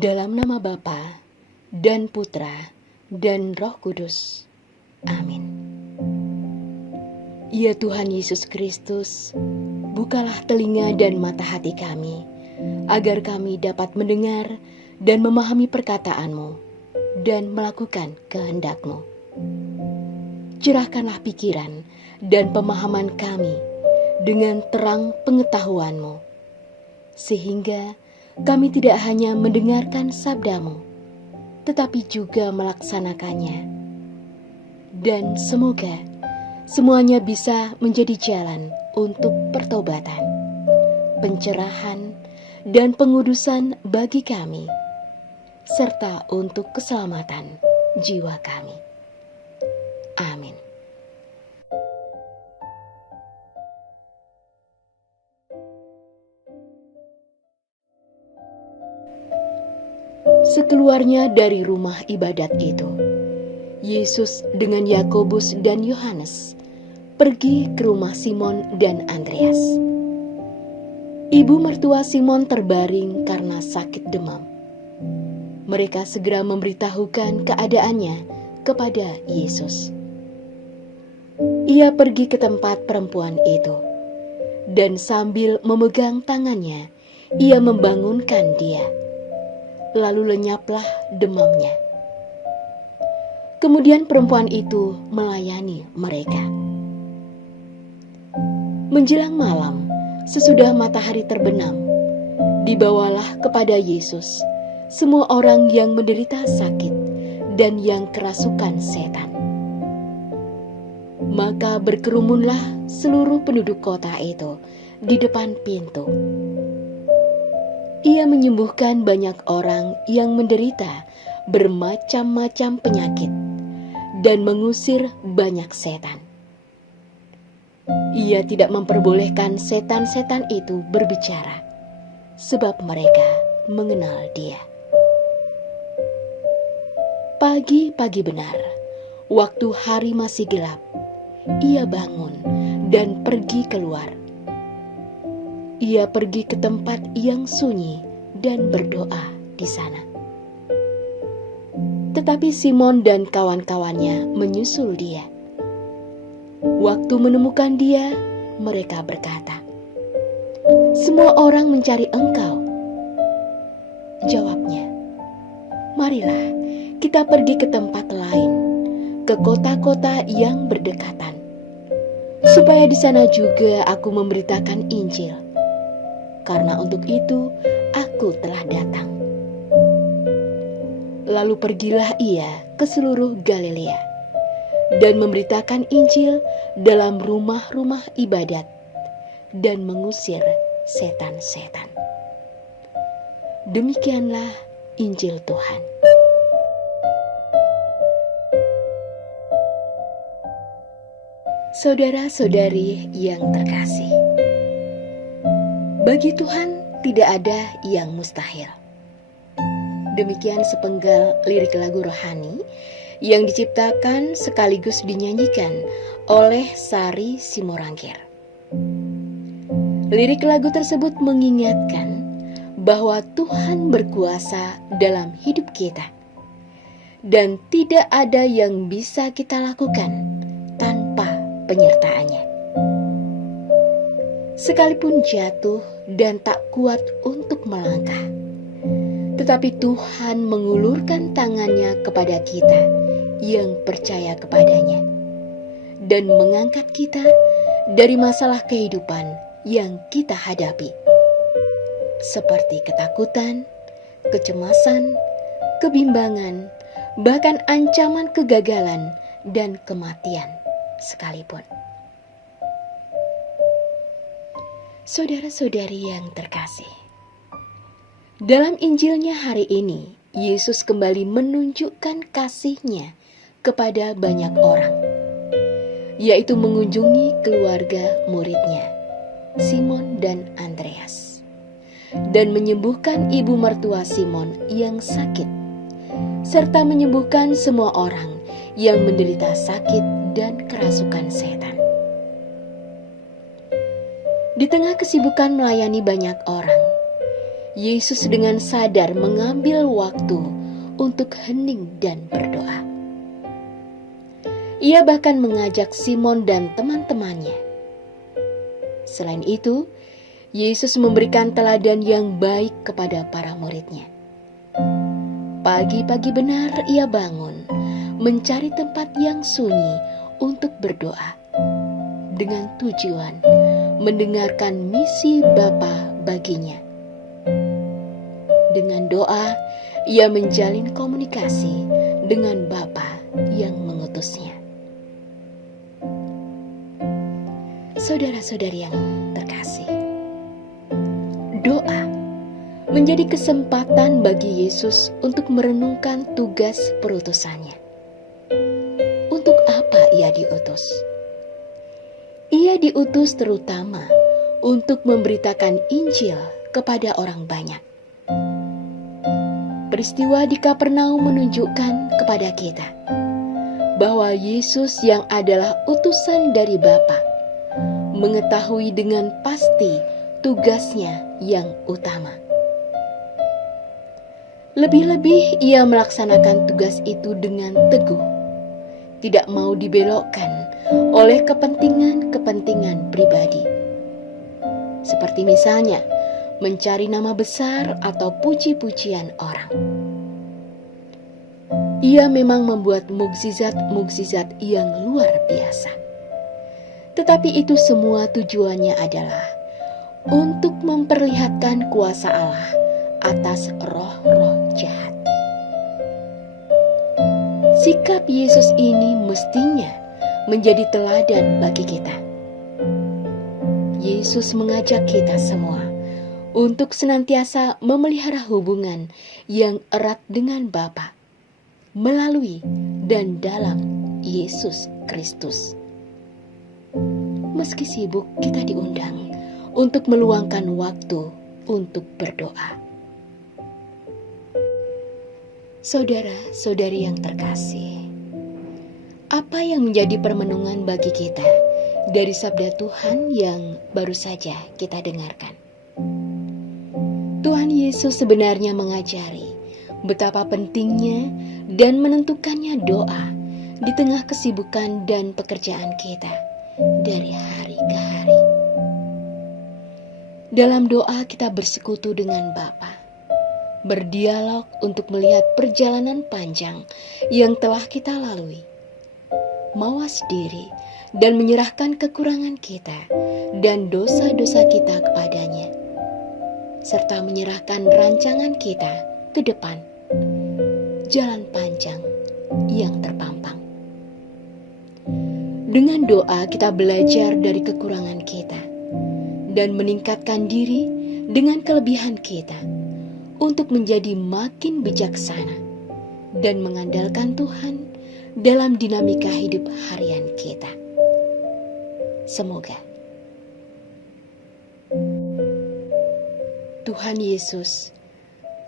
Dalam nama Bapa dan Putra dan Roh Kudus. Amin. Ya Tuhan Yesus Kristus, bukalah telinga dan mata hati kami, agar kami dapat mendengar dan memahami perkataanmu dan melakukan kehendak-Mu. Cerahkanlah pikiran dan pemahaman kami dengan terang pengetahuan-Mu, sehingga kami tidak hanya mendengarkan sabda-Mu, tetapi juga melaksanakannya. Dan semoga semuanya bisa menjadi jalan untuk pertobatan, pencerahan, dan pengudusan bagi kami, serta untuk keselamatan jiwa kami. Amin. Sekeluarnya dari rumah ibadat itu, Yesus dengan Yakobus dan Yohanes pergi ke rumah Simon dan Andreas. Ibu mertua Simon terbaring karena sakit demam. Mereka segera memberitahukan keadaannya kepada Yesus. Ia pergi ke tempat perempuan itu, dan sambil memegang tangannya, ia membangunkan dia. Lalu lenyaplah demamnya. Kemudian perempuan itu melayani mereka. Menjelang malam, sesudah matahari terbenam, dibawalah kepada Yesus semua orang yang menderita sakit dan yang kerasukan setan. Maka berkerumunlah seluruh penduduk kota itu di depan pintu. Ia menyembuhkan banyak orang yang menderita bermacam-macam penyakit dan mengusir banyak setan. Ia tidak memperbolehkan setan-setan itu berbicara, sebab mereka mengenal Dia. Pagi-pagi benar, waktu hari masih gelap, ia bangun dan pergi keluar. Ia pergi ke tempat yang sunyi dan berdoa di sana. Tetapi Simon dan kawan-kawannya menyusul dia. Waktu menemukan dia, mereka berkata, "Semua orang mencari engkau." Jawabnya, "Marilah kita pergi ke tempat lain, ke kota-kota yang berdekatan, supaya di sana juga aku memberitakan Injil. Karena untuk itu aku telah datang." Lalu pergilah ia ke seluruh Galilea dan memberitakan Injil dalam rumah-rumah ibadat dan mengusir setan-setan. Demikianlah Injil Tuhan. Saudara-saudari yang terkasih, bagi Tuhan tidak ada yang mustahil. Demikian sepenggal lirik lagu rohani yang diciptakan sekaligus dinyanyikan oleh Sari Simorangkir. Lirik lagu tersebut mengingatkan bahwa Tuhan berkuasa dalam hidup kita, dan tidak ada yang bisa kita lakukan tanpa penyertaannya. Sekalipun jatuh dan tak kuat untuk melangkah, tetapi Tuhan mengulurkan tangannya kepada kita yang percaya kepadanya dan mengangkat kita dari masalah kehidupan yang kita hadapi, seperti ketakutan, kecemasan, kebimbangan, bahkan ancaman kegagalan dan kematian sekalipun. Saudara-saudari yang terkasih, dalam Injilnya hari ini, Yesus kembali menunjukkan kasih-Nya kepada banyak orang, yaitu mengunjungi keluarga murid-Nya, Simon dan Andreas, dan menyembuhkan ibu mertua Simon yang sakit, serta menyembuhkan semua orang yang menderita sakit dan kerasukan setan. Di tengah kesibukan melayani banyak orang, Yesus dengan sadar mengambil waktu untuk hening dan berdoa. Ia bahkan mengajak Simon dan teman-temannya. Selain itu, Yesus memberikan teladan yang baik kepada para murid-Nya. Pagi-pagi benar ia bangun, mencari tempat yang sunyi untuk berdoa, dengan tujuan mendengarkan misi Bapa baginya. Dengan doa, ia menjalin komunikasi dengan Bapa yang mengutusnya. Saudara-saudari yang terkasih, doa menjadi kesempatan bagi Yesus untuk merenungkan tugas perutusannya. Untuk apa ia diutus? Ia diutus terutama untuk memberitakan Injil kepada orang banyak. Peristiwa di Kapernaum menunjukkan kepada kita bahwa Yesus yang adalah utusan dari Bapa mengetahui dengan pasti tugasnya yang utama. Lebih-lebih ia melaksanakan tugas itu dengan teguh, tidak mau dibelokkan oleh kepentingan-kepentingan pribadi. Seperti misalnya mencari nama besar atau puji-pujian orang. Ia memang membuat mukjizat-mukjizat yang luar biasa. Tetapi itu semua tujuannya adalah untuk memperlihatkan kuasa Allah atas roh-roh jahat. Sikap Yesus ini mestinya menjadi teladan bagi kita. Yesus mengajak kita semua untuk senantiasa memelihara hubungan yang erat dengan Bapa melalui dan dalam Yesus Kristus. Meski sibuk, kita diundang untuk meluangkan waktu untuk berdoa. Saudara-saudari yang terkasih, apa yang menjadi permenungan bagi kita dari sabda Tuhan yang baru saja kita dengarkan? Tuhan Yesus sebenarnya mengajari betapa pentingnya dan menentukannya doa di tengah kesibukan dan pekerjaan kita dari hari ke hari. Dalam doa kita bersekutu dengan Bapa, berdialog untuk melihat perjalanan panjang yang telah kita lalui, mawas diri dan menyerahkan kekurangan kita dan dosa-dosa kita kepadanya, serta menyerahkan rancangan kita ke depan, jalan panjang yang terpampang. Dengan doa kita belajar dari kekurangan kita dan meningkatkan diri dengan kelebihan kita untuk menjadi makin bijaksana dan mengandalkan Tuhan dalam dinamika hidup harian kita. Semoga Tuhan Yesus,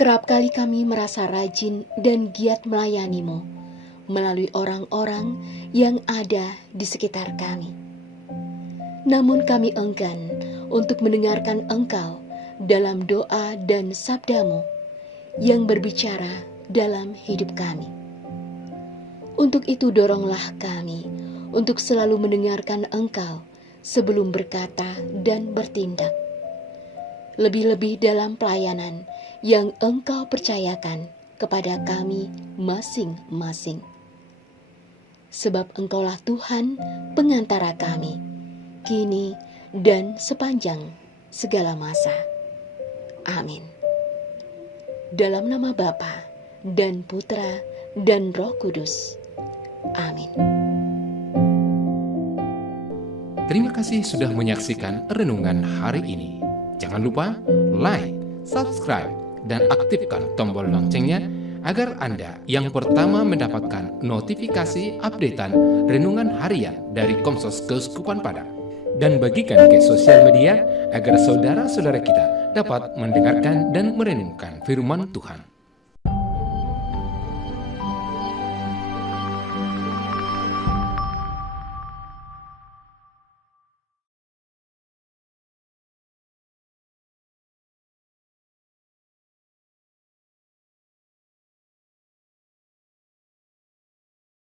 kerap kali kami merasa rajin dan giat melayani-Mu melalui orang-orang yang ada di sekitar kami. Namun kami enggan untuk mendengarkan Engkau dalam doa dan sabda-Mu yang berbicara dalam hidup kami. Untuk itu doronglah kami untuk selalu mendengarkan Engkau sebelum berkata dan bertindak. Lebih-lebih dalam pelayanan yang Engkau percayakan kepada kami masing-masing. Sebab Engkaulah Tuhan pengantara kami, kini dan sepanjang segala masa. Amin. Dalam nama Bapa dan Putra dan Roh Kudus. Amin. Terima kasih sudah menyaksikan renungan hari ini. Jangan lupa like, subscribe, dan aktifkan tombol loncengnya agar Anda yang pertama mendapatkan notifikasi updatean renungan harian dari Komsos Keuskupan Padang. Dan bagikan ke sosial media agar saudara-saudara kita dapat mendengarkan dan merenungkan firman Tuhan.